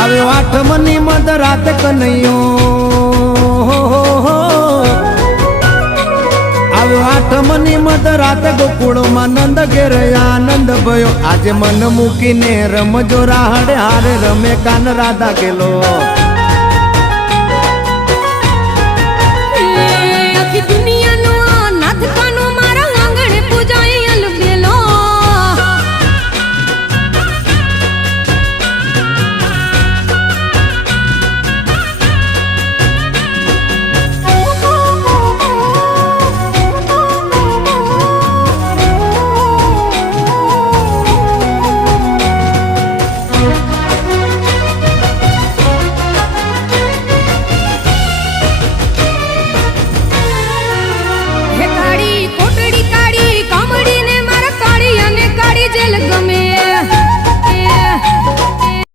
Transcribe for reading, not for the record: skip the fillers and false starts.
આવ્યો આઠમની મધ રાત કનૈયો, આવ્યો આઠમની મધ રાત ગોકુળમાં નંદ ઘેર આનંદ ભયો. આજે મન મૂકીને રમજો રાહડે હારે રમે કાન રાધા કેલો.